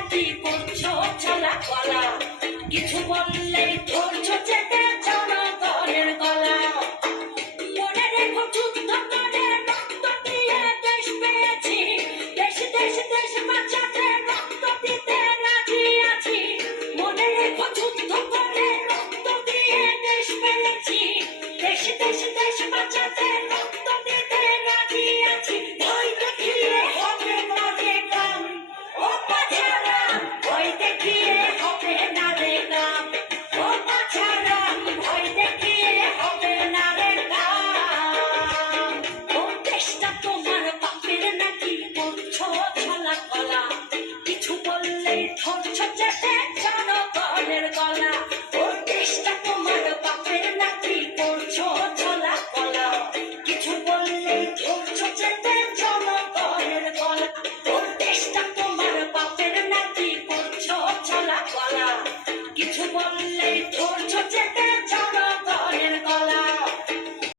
নাকি করছো চলা কলা, কিছু বললেই ধরছো চেপে জনগণের গলা। মনে রেখো যুদ্ধ করে রক্ত দিয়ে দেশ পেয়েছি, দেশ দেশ দেশ বাঁচাতে রক্ত দিতে রাজি আছি। মনে রেখো যুদ্ধ করে রক্ত দিয়ে দেশ পেয়েছি, দেশ দেশ দেশ বাঁচাতে রক্ত দিতে রাজি আছি। ভয় দেখিয়ে হবে না রে কাম, ও বাছারা ভয় দেখিয়ে হবে না রে কাম, ও বাছারা ভয় দেখিয়ে হবে না রে কাম। ও দেশটা তোমার বাপের নাকি করছো ছলা কলা,